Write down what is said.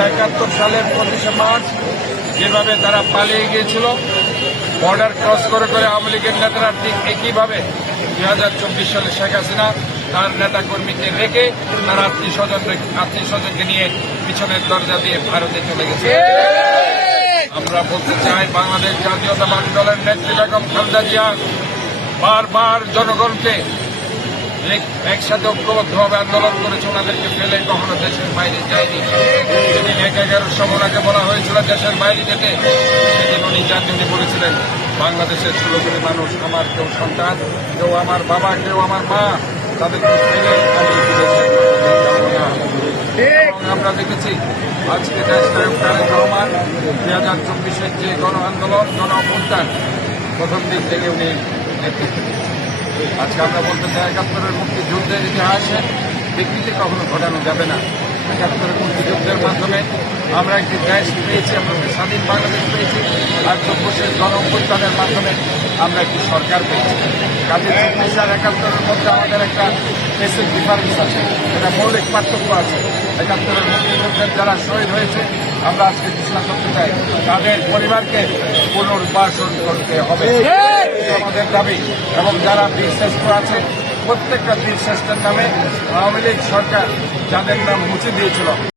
1971 সালের 25শে মার্চ যেভাবে তারা পালিয়ে গিয়েছিল, বর্ডার ক্রস করে করে আওয়ামী লীগের নেতারা ঠিক একইভাবে 2024 সালে শেখ হাসিনা তার নেতাকর্মীকে রেখে তার আত্মীয়-স্বজনকে নিয়ে পিছনের দরজা দিয়ে ভারতে চলে গেছে। আমরা বলতে চাই, বাংলাদেশ জাতীয়তাবাদী দলের নেত্রী বেগম খালেদা জিয়া বারবার জনগণকে একসাথে ঐক্যবদ্ধভাবে আন্দোলন করেছে, ওনাদেরকে ফেলে কখনো দেশের বাইরে যায়নি। যেদিন 1/11 সমরাকে বলা হয়েছিল দেশের বাইরে যেতে, সেদিন উনি বলেছিলেন বাংলাদেশের 16 কোটি মানুষ, আমার কেউ সন্তান, কেউ আমার বাবা, কেউ আমার মা, তাদেরকে ফেলে আমি বিদেশে যাব না। আমরা দেখেছি আজকে দেশনায়ক তারেক রহমান 2024-এর যে গণ আন্দোলন, গণ অভ্যুত্থান, প্রথম দিন থেকে উনি নেতৃত্ব দিচ্ছেন। আজকে আমরা বলতে চাই, 71-এর মুক্তিযুদ্ধের ইতিহাসে বিকৃতি কখনো ঘটানো যাবে না। 71-এর মুক্তিযুদ্ধের মাধ্যমে আমরা একটি দেশ পেয়েছি, আমরা একটি স্বাধীন বাংলাদেশ পেয়েছি, আর 24-এর গণ অভ্যুত্থানের মাধ্যমে আমরা একটি সরকার পেয়েছি। কাজে 24 আর 71-এর মধ্যে আমাদের একটা বেসিক ডিফারেন্স আছে, এটা মৌলিক পার্থক্য আছে। 71-এর মুক্তিযুদ্ধের যারা শহীদ হয়েছে, আমরা আজকে ঘোষণা করতে চাই তাদের পরিবারকে পুনর্বাসন করতে হবে, আমাদের দাবি। এবং যারা বীরশ্রেষ্ঠ আছে, প্রত্যেকটা বীরশ্রেষ্ঠের নামে আওয়ামী লীগ সরকার যাদের নাম মুছে দিয়েছিল,